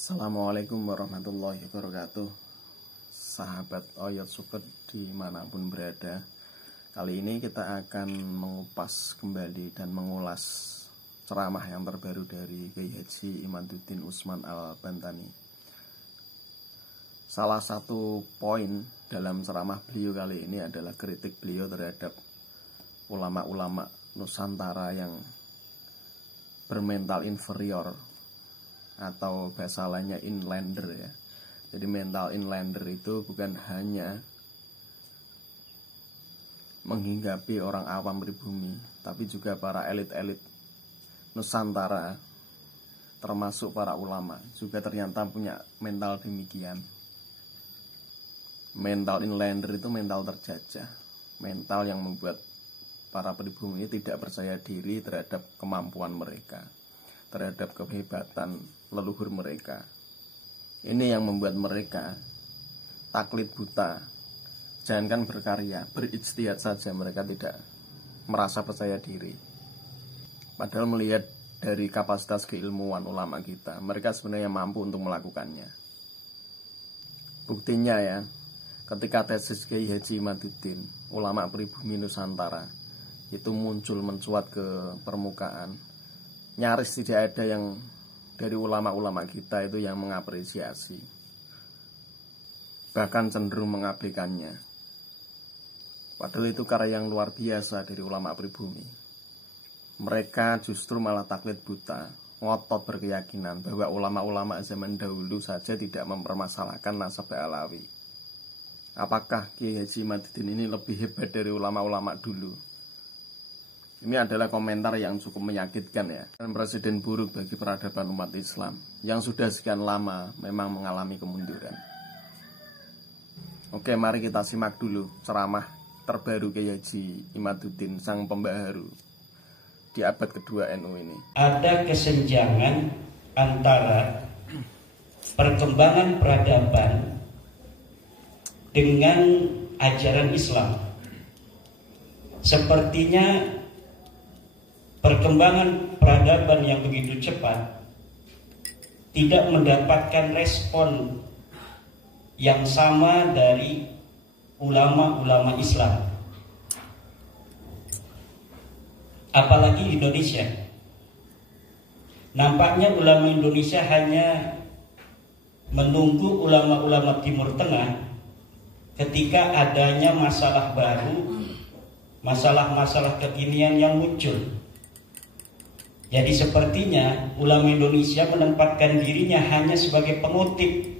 Assalamualaikum warahmatullahi wabarakatuh. Sahabat Oyot Super dimanapun berada, kali ini kita akan mengupas kembali dan mengulas ceramah yang terbaru dari Kiai Haji Imaduddin Usman Al-Bantani. Salah satu poin dalam ceramah beliau kali ini adalah kritik beliau terhadap ulama-ulama Nusantara yang bermental inferior, atau bahasa lainnya inlander ya. Jadi mental inlander itu bukan hanya menghinggapi orang awam pribumi, tapi juga para elit-elit Nusantara, termasuk para ulama, juga ternyata punya mental demikian. Mental inlander itu mental terjajah, mental yang membuat para pribumi tidak percaya diri terhadap kemampuan mereka, terhadap kehebatan leluhur mereka. Ini yang membuat mereka taklid buta. Jangankan berkarya, berijtihad saja mereka tidak merasa percaya diri. Padahal melihat dari kapasitas keilmuan ulama kita, mereka sebenarnya mampu untuk melakukannya. Buktinya ya, ketika tesis Kiai Haji Imaduddin, ulama pribumi Nusantara, itu muncul mencuat ke permukaan, nyaris tidak ada yang dari ulama-ulama kita itu yang mengapresiasi, bahkan cenderung mengabaikannya. Padahal itu karya yang luar biasa dari ulama pribumi. Mereka justru malah taklid buta, ngotot berkeyakinan bahwa ulama-ulama zaman dahulu saja tidak mempermasalahkan nasab Alawi. Apakah Kiai Haji Imaduddin ini lebih hebat dari ulama-ulama dulu? Ini adalah komentar yang cukup menyakitkan ya. Dan presiden buruk bagi peradaban umat Islam yang sudah sekian lama memang mengalami kemunduran. Oke, mari kita simak dulu ceramah terbaru Kiai Haji Imaduddin, sang pembaharu di abad kedua NU ini. Ada kesenjangan antara perkembangan peradaban dengan ajaran Islam. Sepertinya perkembangan peradaban yang begitu cepat tidak mendapatkan respon yang sama dari ulama-ulama Islam, apalagi di Indonesia. Nampaknya ulama Indonesia hanya menunggu ulama-ulama Timur Tengah ketika adanya masalah baru, masalah-masalah kekinian yang muncul. Jadi sepertinya ulama Indonesia menempatkan dirinya hanya sebagai pengutip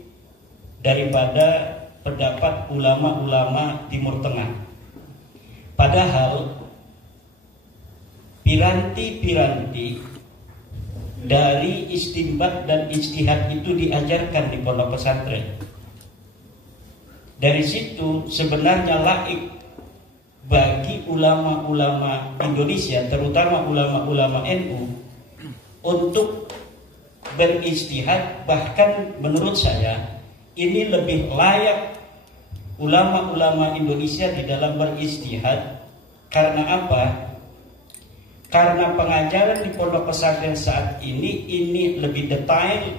daripada pendapat ulama-ulama Timur Tengah. Padahal piranti-piranti dari istinbat dan ijtihad itu diajarkan di pondok pesantren. Dari situ sebenarnya laik bagi ulama-ulama Indonesia, terutama ulama-ulama NU, untuk berijtihad. Bahkan menurut saya ini lebih layak ulama-ulama Indonesia di dalam berijtihad. Karena apa? Karena pengajaran di pondok pesantren saat ini lebih detail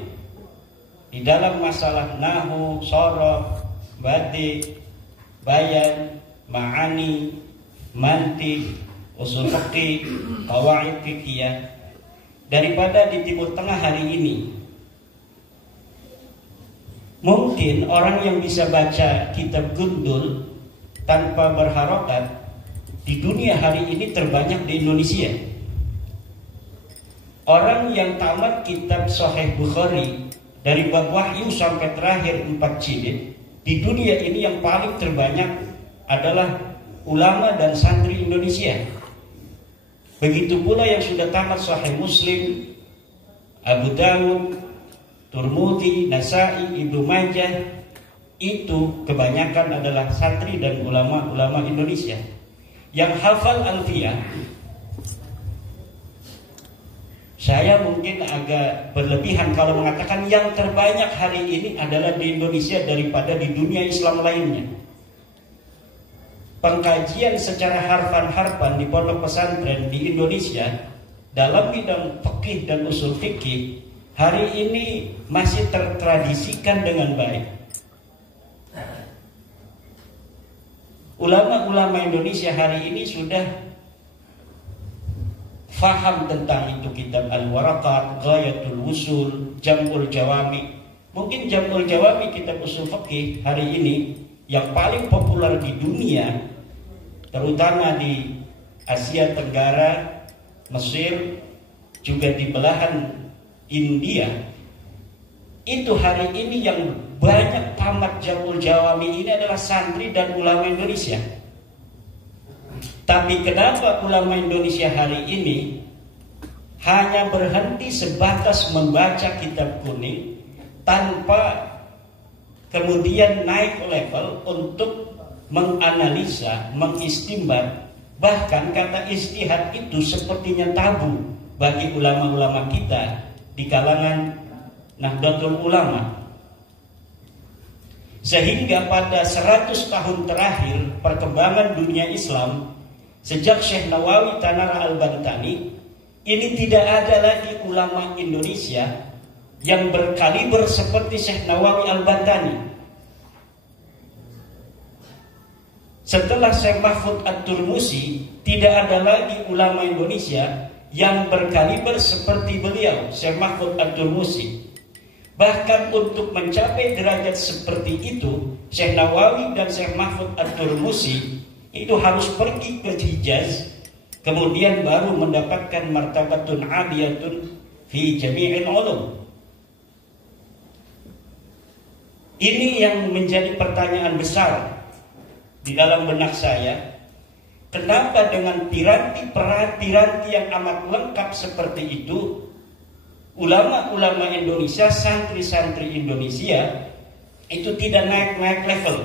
di dalam masalah nahwu, shoroh, badik, bayan, ma'ani, mantik, usul fiqih, qawaid fiqhiyah daripada di Timur Tengah hari ini. Mungkin orang yang bisa baca kitab Gundul tanpa berharokat di dunia hari ini terbanyak di Indonesia. Orang yang tamat kitab Sahih Bukhari dari bab wahyu sampai terakhir 4 jilid di dunia ini yang paling terbanyak adalah ulama dan santri Indonesia. Begitu pula yang sudah tamat Sahih Muslim, Abu Dawud, Turmudi, Nasai, Ibnu Majah, itu kebanyakan adalah santri dan ulama-ulama Indonesia. Yang hafal Alfiyah, saya mungkin agak berlebihan kalau mengatakan yang terbanyak hari ini adalah di Indonesia daripada di dunia Islam lainnya. Pengkajian secara harfan-harfan di pondok pesantren di Indonesia dalam bidang fikih dan usul fikih hari ini masih tertradisikan dengan baik. Ulama-ulama Indonesia hari ini sudah faham tentang itu, kitab Al-Waraqat, Ghayatul Wusul, Jam'ul Jawami. Mungkin Jam'ul Jawami, kitab usul fikih hari ini yang paling populer di dunia, terutama di Asia Tenggara, Mesir, juga di belahan India. Itu hari ini yang banyak tamat Jam'ul Jawami ini adalah santri dan ulama Indonesia. Tapi kenapa ulama Indonesia hari ini hanya berhenti sebatas membaca kitab kuning tanpa kemudian naik level untuk menganalisa, mengistimbat, bahkan kata istihad itu sepertinya tabu bagi ulama-ulama kita di kalangan Nahdlatul Ulama. Sehingga pada 100 tahun terakhir perkembangan dunia Islam sejak Syekh Nawawi Tanara Al-Bantani, ini tidak ada lagi ulama Indonesia yang berkaliber seperti Syekh Nawawi Al-Bantani. Setelah Syekh Mahfud At-Turmusi, tidak ada lagi ulama Indonesia yang berkaliber seperti beliau, Syekh Mahfud At-Turmusi. Bahkan untuk mencapai derajat seperti itu, Syekh Nawawi dan Syekh Mahfud At-Turmusi itu harus pergi ke Hijaz, kemudian baru mendapatkan martabatun aliyatun fi jami'il ulum. Ini yang menjadi pertanyaan besar di dalam benak saya. Kenapa dengan piranti yang amat lengkap seperti itu, ulama-ulama Indonesia, santri-santri Indonesia itu tidak naik-naik level?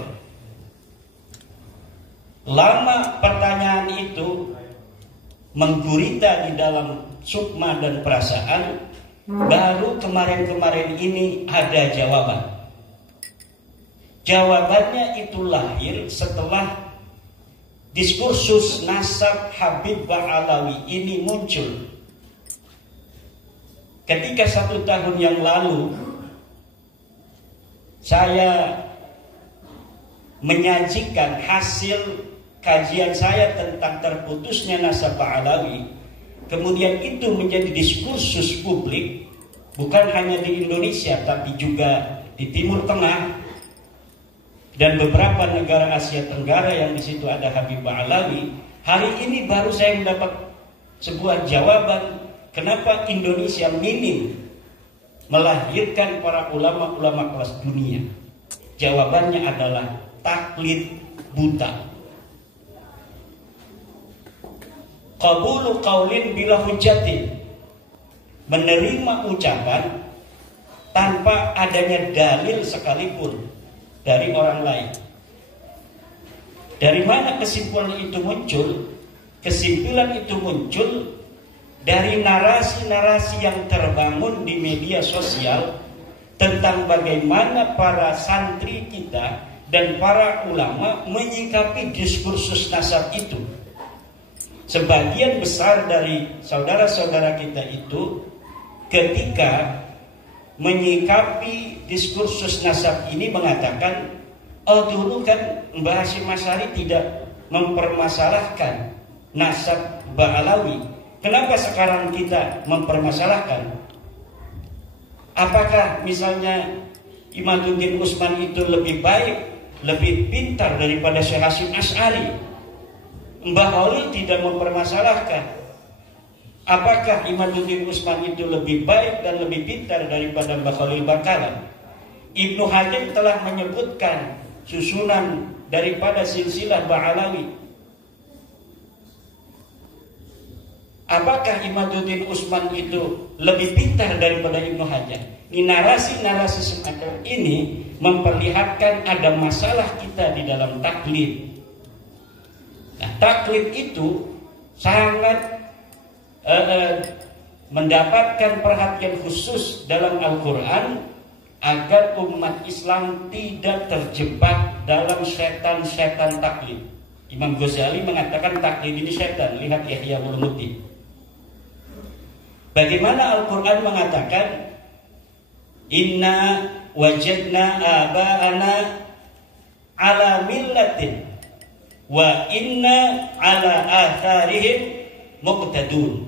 Lama pertanyaan itu menggurita di dalam sukma dan perasaan, baru kemarin-kemarin ini ada jawaban. Jawabannya itu lahir setelah diskursus nasab Habib Ba'alawi ini muncul. Ketika 1 tahun yang lalu saya menyajikan hasil kajian saya tentang terputusnya nasab Ba'alawi, kemudian itu menjadi diskursus publik, bukan hanya di Indonesia tapi juga di Timur Tengah dan beberapa negara Asia Tenggara yang di situ ada Habib Ba'alawi. Hari ini baru saya mendapat sebuah jawaban kenapa Indonesia minim melahirkan para ulama-ulama kelas dunia. Jawabannya adalah taklid buta. Qabulu qaulin bila hujjatin, menerima ucapan tanpa adanya dalil sekalipun dari orang lain. Dari mana kesimpulan itu muncul? Kesimpulan itu muncul dari narasi-narasi yang terbangun di media sosial tentang bagaimana para santri kita dan para ulama menyikapi diskursus nasab itu. Sebagian besar dari saudara-saudara kita itu ketika menyikapi diskursus nasab ini mengatakan, oh dulu kan Mbah Hasyim Asy'ari tidak mempermasalahkan nasab Ba'alawi, kenapa sekarang kita mempermasalahkan? Apakah misalnya Imaduddin Utsman itu lebih baik, lebih pintar daripada Syekh Hasyim Asy'ari? Mbah Khalil tidak mempermasalahkan. Apakah Imaduddin Utsman itu lebih baik dan lebih pintar daripada Mbah Khalil Bangkalan? Ibnu Hajar telah menyebutkan susunan daripada silsilah Ba'alawi. Apakah Imaduddin Utsman itu lebih pintar daripada Ibnu Hajar? Ini narasi-narasi semacam ini memperlihatkan ada masalah kita di dalam taklid. Nah, taklid itu sangat mendapatkan perhatian khusus dalam Al-Quran agar umat Islam tidak terjebak dalam setan-setan taklid. Imam Ghazali mengatakan taklid ini setan. Lihat Ihya Ulumuddin. Bagaimana Al-Quran mengatakan Inna wajadna aba'ana ala millatin wa inna ala atharihim muqtadun.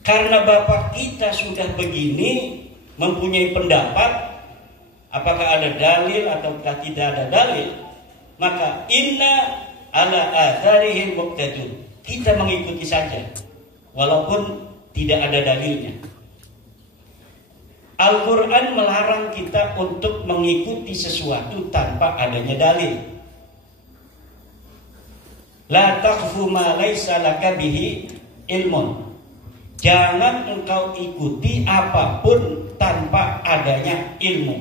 Karena bapak kita sudah begini, mempunyai pendapat, apakah ada dalil atau tidak ada dalil, maka inna ala atharihim muqtadun, kita mengikuti saja walaupun tidak ada dalilnya. Al-Quran melarang kita untuk mengikuti sesuatu tanpa adanya dalil. La taqfu ma laysa laka bihi ilmun. Jangan engkau ikuti apapun tanpa adanya ilmu.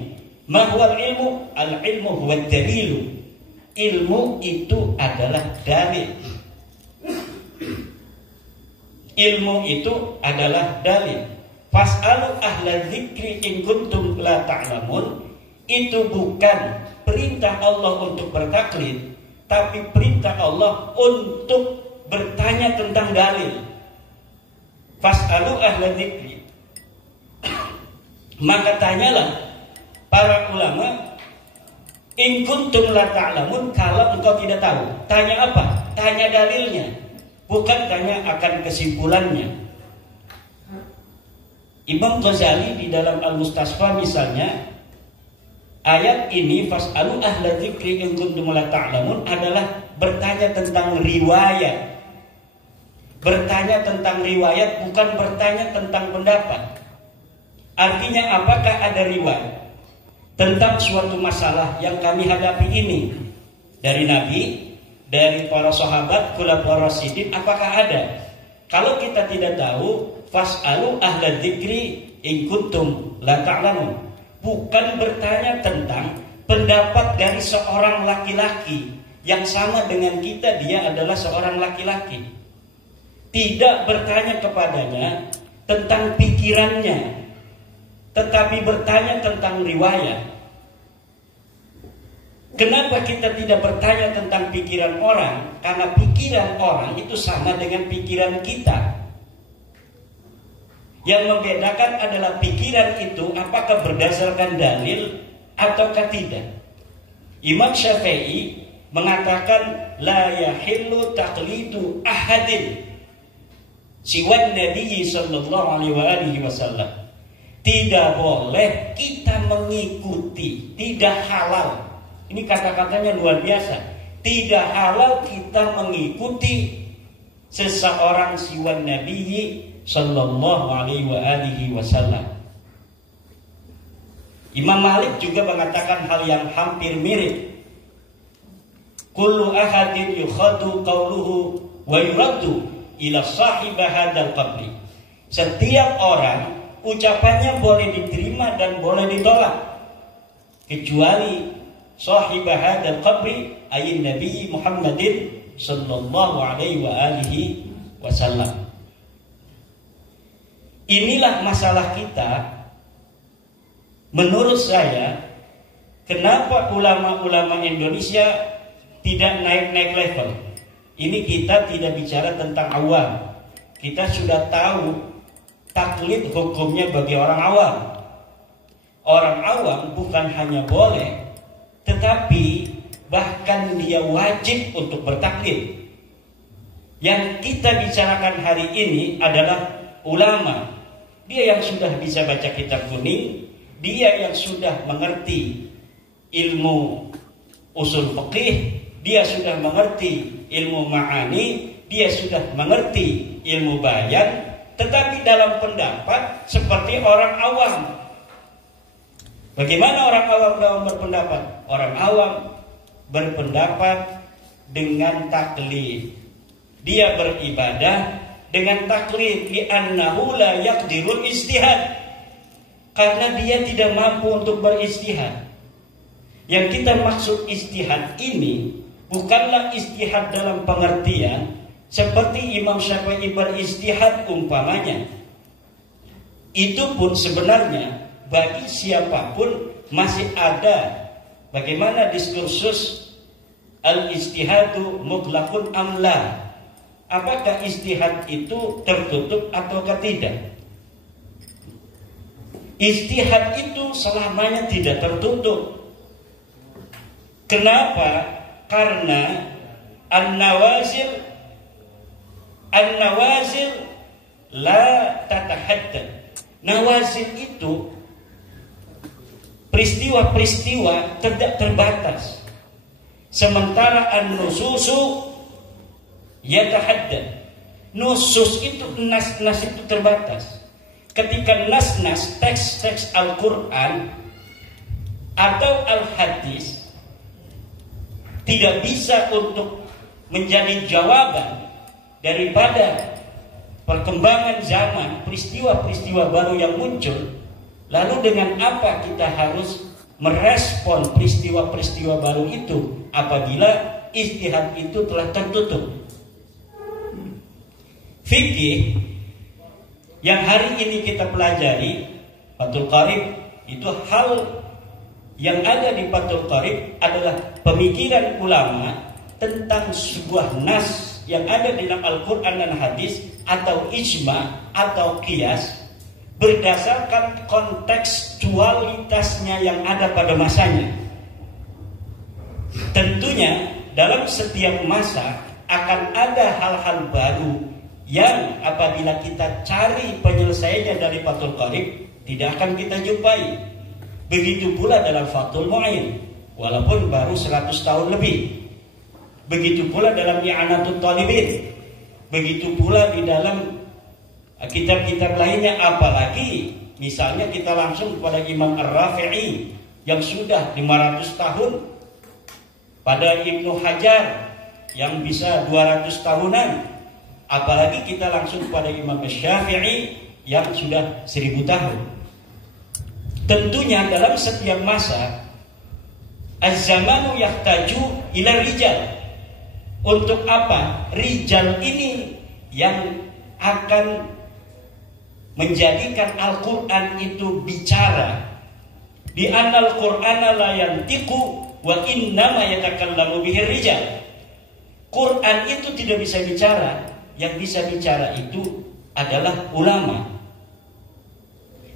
Ma huwal ilmu? Al-ilmu huwa dalilu. Ilmu itu adalah dalil. Ilmu itu adalah dalil. Fas'alu ahla dzikri in kuntum la ta'lamun. Itu bukan perintah Allah untuk bertaklid, tapi perintah Allah untuk bertanya tentang dalil. Fas'alu ahla dzikri. Maka tanyalah para ulama, in kuntum la ta'lamun, kalau engkau tidak tahu. Tanya apa? Tanya dalilnya, bukan tanya akan kesimpulannya. Imam Ghazali di dalam Al-Mustasfa misalnya, ayat ini fas'alu ahla dzikri in kuntum la ta'lamun adalah bertanya tentang riwayat. Bertanya tentang riwayat, bukan bertanya tentang pendapat. Artinya apakah ada riwayat tentang suatu masalah yang kami hadapi ini dari Nabi, dari para sahabat, khulafaur rasyidin, apakah ada? Kalau kita tidak tahu, fas'alu ahla dzikri in kuntum la ta'lamun, bukan bertanya tentang pendapat dari seorang laki-laki yang sama dengan kita, dia adalah seorang laki-laki. Tidak bertanya kepadanya tentang pikirannya, tetapi bertanya tentang riwayat. Kenapa kita tidak bertanya tentang pikiran orang? Karena pikiran orang itu sama dengan pikiran kita. Yang membedakan adalah pikiran itu apakah berdasarkan dalil ataukah tidak. Imam Syafi'i mengatakan la yahillu taqlidu ahadin siwan Nabi sallallahu alaihi wasallam. Tidak boleh kita mengikuti, tidak halal. Ini kata-katanya luar biasa. Tidak halal kita mengikuti seseorang siwan Nabi sallallahu alaihi wasallam. Imam Malik juga mengatakan hal yang hampir mirip. Kullu ahadin yukhadu qawluhu wa yuraddu ila sahibah hadzal qabri. Setiap orang ucapannya boleh diterima dan boleh ditolak, kecuali sahibah hadzal qabri ayyin Nabi Muhammadin sallallahu alaihi wasallam. Inilah masalah kita. Menurut saya, kenapa ulama-ulama Indonesia tidak naik-naik level? Ini kita tidak bicara tentang awam. Kita sudah tahu taklid hukumnya bagi orang awam. Orang awam bukan hanya boleh, tetapi bahkan dia wajib untuk bertaklid. Yang kita bicarakan hari ini adalah ulama. Dia yang sudah bisa baca kitab kuning, dia yang sudah mengerti ilmu usul fiqih, dia sudah mengerti ilmu ma'ani, dia sudah mengerti ilmu bayan, tetapi dalam pendapat seperti orang awam. Bagaimana orang awam dalam berpendapat? Orang awam berpendapat dengan taklid. Dia beribadah dengan taklid, li'annahu la yaqdirul ijtihad, karena dia tidak mampu untuk berijtihad. Yang kita maksud ijtihad ini bukanlah ijtihad dalam pengertian seperti Imam Syafi'i berijtihad umpamanya. Itu pun sebenarnya bagi siapapun masih ada. Bagaimana diskursus al-ijtihadu mutlaqun amla? Apakah ijtihad itu tertutup ataukah tidak? Ijtihad itu selamanya tidak tertutup. Kenapa? Karena an-nawazil la tatahaddad. Nawazil itu peristiwa-peristiwa tidak terbatas. Sementara an-nususu yatahaddad. Nusus itu, nas-nas itu terbatas. Ketika nas-nas, teks-teks Al-Quran atau Al-Hadis tidak bisa untuk menjadi jawaban daripada perkembangan zaman, peristiwa-peristiwa baru yang muncul, lalu dengan apa kita harus merespon peristiwa-peristiwa baru itu apabila ijtihad itu telah tertutup? Fikih yang hari ini kita pelajari, Fathul Qarib, itu hal yang ada di Fathul Qarib adalah pemikiran ulama tentang sebuah nas yang ada di dalam Al-Quran dan Hadis atau ijma atau qiyas berdasarkan kontekstualitasnya yang ada pada masanya. Tentunya dalam setiap masa akan ada hal-hal baru yang apabila kita cari penyelesaiannya dari Fathul Qarib tidak akan kita jumpai. Begitu pula dalam Fathul Mu'in, walaupun baru 100 tahun lebih. Begitu pula dalam I'anatul Talibin. Begitu pula di dalam kitab-kitab lainnya, apalagi misalnya kita langsung kepada Imam Ar-Rafi'i yang sudah 500 tahun, pada Ibnu Hajar yang bisa 200 tahunan, apalagi kita langsung kepada Imam Syafi'i yang sudah 1000 tahun. Tentunya dalam setiap masa az-zamanu yahtaju ila rijal. Untuk apa? Rijal ini yang akan menjadikan Al-Quran itu bicara. Bi annal Qur'ana la yantiqu wa innama yatakallamu bihi rijal. Quran itu tidak bisa bicara, yang bisa bicara itu adalah ulama.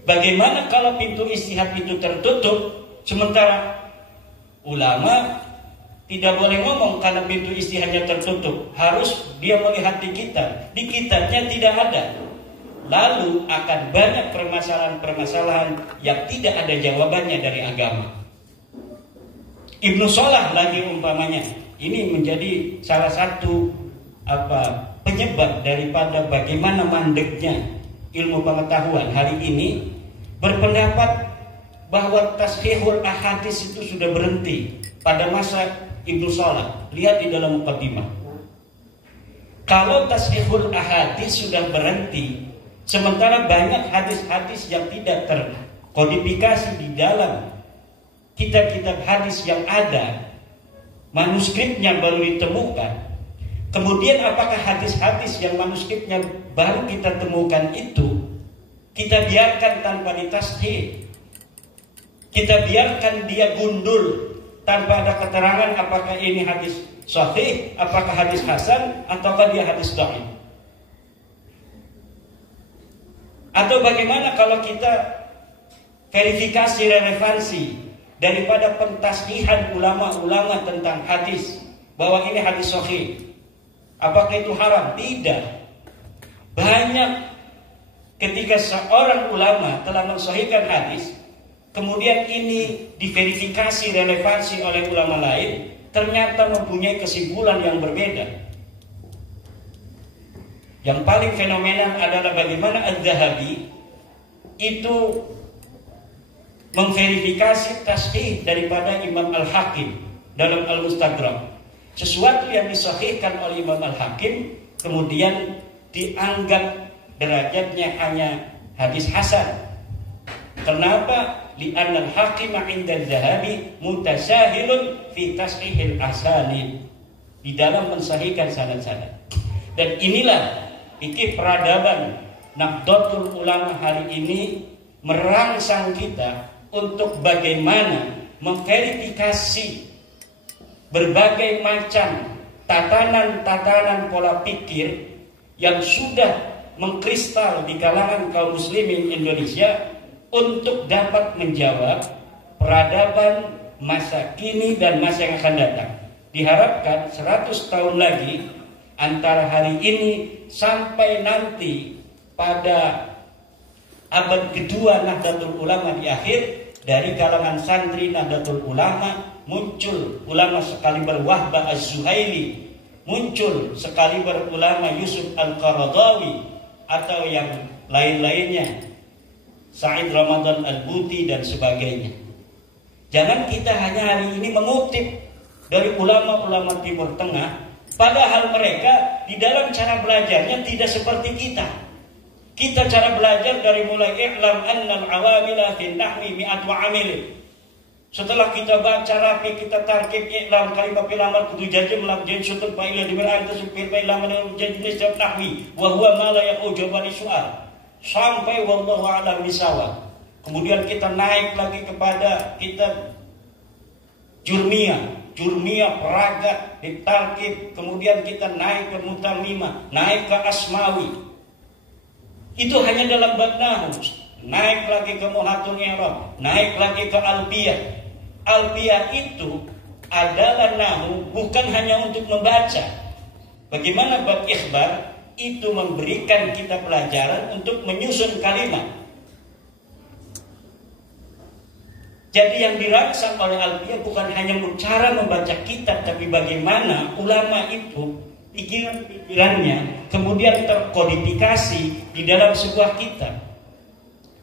Bagaimana kalau pintu ijtihad itu tertutup, sementara ulama tidak boleh ngomong karena pintu ijtihadnya tertutup, harus dia melihat di kitab. Di kitabnya tidak ada. Lalu akan banyak permasalahan-permasalahan yang tidak ada jawabannya dari agama. Ibnu Salah lagi umpamanya, ini menjadi salah satu penyebab daripada bagaimana mandeknya ilmu pengetahuan hari ini, berpendapat bahwa tashihul ahadits itu sudah berhenti pada masa Ibnu Salah. Lihat di dalam muqaddimah. Kalau tashihul ahadits sudah berhenti, sementara banyak hadis-hadis yang tidak terkodifikasi di dalam kitab-kitab hadis yang ada, manuskripnya baru ditemukan. Kemudian apakah hadis-hadis yang manuskripnya baru kita temukan itu kita biarkan tanpa ditashih? Kita biarkan dia gundul tanpa ada keterangan apakah ini hadis sahih, apakah hadis hasan, ataukah dia hadis dhaif? Atau bagaimana kalau kita verifikasi relevansi daripada pentashihan ulama-ulama tentang hadis, bahwa ini hadis sahih, apakah itu haram? Tidak. Banyak ketika seorang ulama telah mensahihkan hadis, kemudian ini diverifikasi relevansi oleh ulama lain, ternyata mempunyai kesimpulan yang berbeda. Yang paling fenomenal adalah bagaimana Az-Zahabi itu memverifikasi tashih daripada Imam Al-Hakim dalam Al-Mustadrak. Sesuatu yang disahihkan oleh Imam Al-Hakim kemudian dianggap derajatnya hanya hadis hasan. Kenapa? Li'anna al-hakim 'inda Az-Zahabi mutasahilun fi tashihil asanid, di dalam mensahihkan sanad-sanad. Dan inilah fikih peradaban Nahdlatul Ulama hari ini merangsang kita untuk bagaimana memverifikasi berbagai macam tatanan-tatanan pola pikir yang sudah mengkristal di kalangan kaum muslimin Indonesia untuk dapat menjawab peradaban masa kini dan masa yang akan datang. Diharapkan 100 tahun lagi antara hari ini sampai nanti pada abad kedua Nahdlatul Ulama di akhir, dari kalangan santri Nahdlatul Ulama muncul ulama sekaliber Wahbah Az-Zuhaili, muncul sekaliber ulama Yusuf Al-Qaradawi atau yang lain-lainnya, Said Ramadan Al-Buti dan sebagainya. Jangan kita hanya hari ini mengutip dari ulama-ulama Timur Tengah, padahal mereka di dalam cara belajarnya tidak seperti kita. Kita cara belajar dari mulai i'lam annal awamila fin nahwi mi'atu amil. Setelah kita baca rapi, kita tarkib i'lam kalimah pilamat kudu jajim lam jen sutun fa'ila dimirah tasbih fa'ilam jenis jawab nahwi wa huwa ma la yaqujabani soal sampai wallahu a'lam bisawab. Kemudian kita naik lagi kepada kitab Jurmiyah Peragat ditarkib, kemudian kita naik ke Mutamimah, naik ke Asmawi. Itu hanya dalam bab nahwu. Naik lagi ke Muhatun I'rab, naik lagi ke Alfiyah. Alfiyah itu adalah nahwu bukan hanya untuk membaca. Bagaimana bab ikhbar itu memberikan kita pelajaran untuk menyusun kalimat. Jadi yang dirangsang oleh Alfiyah bukan hanya cara membaca kitab, tapi bagaimana ulama itu pikiran-pikirannya kemudian terkodifikasi di dalam sebuah kitab.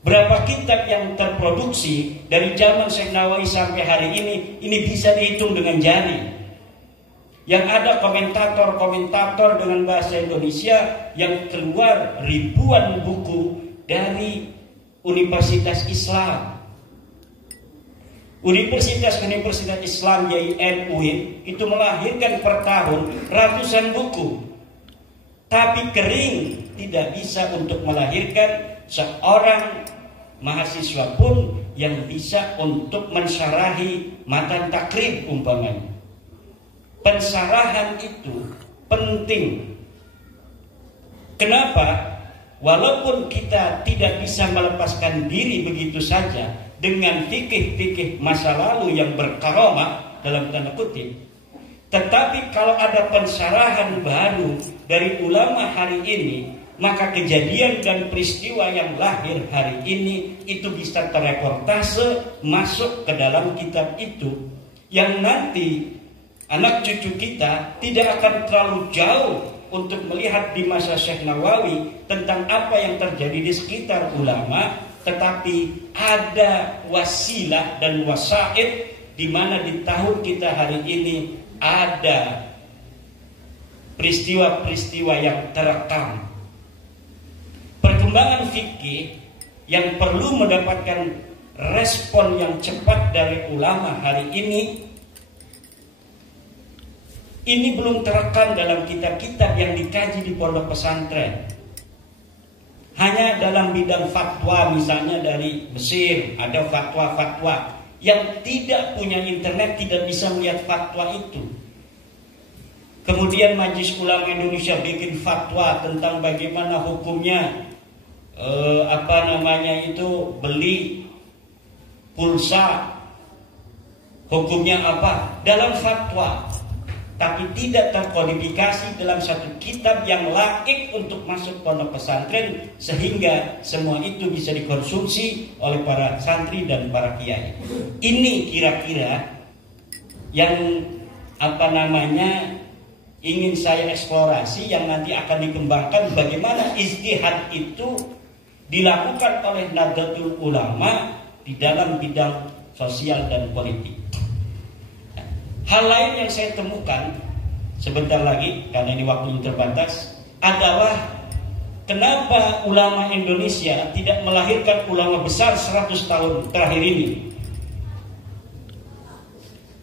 Berapa kitab yang terproduksi dari zaman Syekh Nawawi sampai hari ini bisa dihitung dengan jari. Yang ada komentator-komentator dengan bahasa Indonesia yang keluar ribuan buku dari Universitas Islam. Universitas Islam YIN UIN itu melahirkan per tahun ratusan buku. Tapi kering, tidak bisa untuk melahirkan seorang mahasiswa pun yang bisa untuk mensyarahi matan takrib umpamanya. Pensarahan itu penting. Kenapa? Walaupun kita tidak bisa melepaskan diri begitu saja dengan fikih-fikih masa lalu yang berkaromah dalam tanda kutip, tetapi kalau ada pensarahan baru dari ulama hari ini, maka kejadian dan peristiwa yang lahir hari ini itu bisa terreportase masuk ke dalam kitab itu, yang nanti anak cucu kita tidak akan terlalu jauh untuk melihat di masa Syekh Nawawi tentang apa yang terjadi di sekitar ulama. Tetapi ada wasilah dan wasaid di mana di tahun kita hari ini ada peristiwa-peristiwa yang terekam. Perkembangan fikih yang perlu mendapatkan respon yang cepat dari ulama hari ini belum terekam dalam kitab-kitab yang dikaji di pondok pesantren. Hanya dalam bidang fatwa, misalnya dari Mesir ada fatwa-fatwa yang tidak punya internet tidak bisa melihat fatwa itu. Kemudian Majelis Ulama Indonesia bikin fatwa tentang bagaimana hukumnya beli pulsa, hukumnya apa dalam fatwa, tapi tidak terkodifikasi dalam satu kitab yang laik untuk masuk pondok pesantren, sehingga semua itu bisa dikonsumsi oleh para santri dan para kiai. Ini kira-kira yang ingin saya eksplorasi, yang nanti akan dikembangkan bagaimana ijtihad itu dilakukan oleh Nahdlatul Ulama di dalam bidang sosial dan politik. Hal lain yang saya temukan sebentar lagi, karena ini waktunya terbatas, adalah kenapa ulama Indonesia tidak melahirkan ulama besar 100 tahun terakhir ini.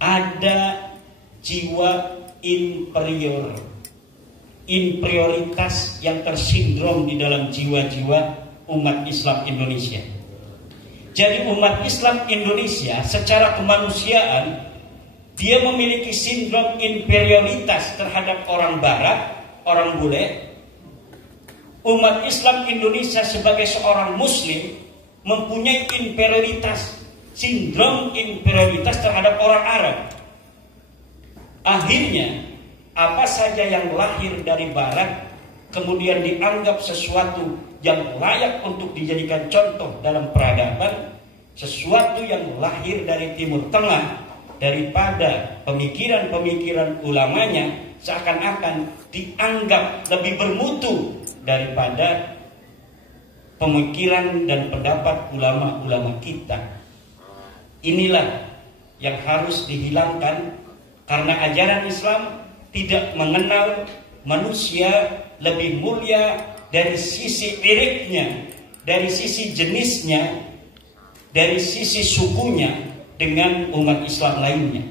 Ada jiwa inferioritas yang tersindrom di dalam jiwa-jiwa umat Islam Indonesia. Jadi umat Islam Indonesia secara kemanusiaan dia memiliki sindrom inferioritas terhadap orang barat, orang bule. Umat Islam Indonesia sebagai seorang muslim mempunyai imperialitas, sindrom imperialitas terhadap orang Arab. Akhirnya apa saja yang lahir dari Barat kemudian dianggap sesuatu yang layak untuk dijadikan contoh dalam peradaban, sesuatu yang lahir dari Timur Tengah, daripada pemikiran-pemikiran ulamanya, seakan-akan dianggap lebih bermutu daripada pemikiran dan pendapat ulama-ulama kita. Inilah yang harus dihilangkan, karena ajaran Islam tidak mengenal manusia lebih mulia dari sisi iriknya, dari sisi jenisnya, dari sisi sukunya dengan umat Islam lainnya.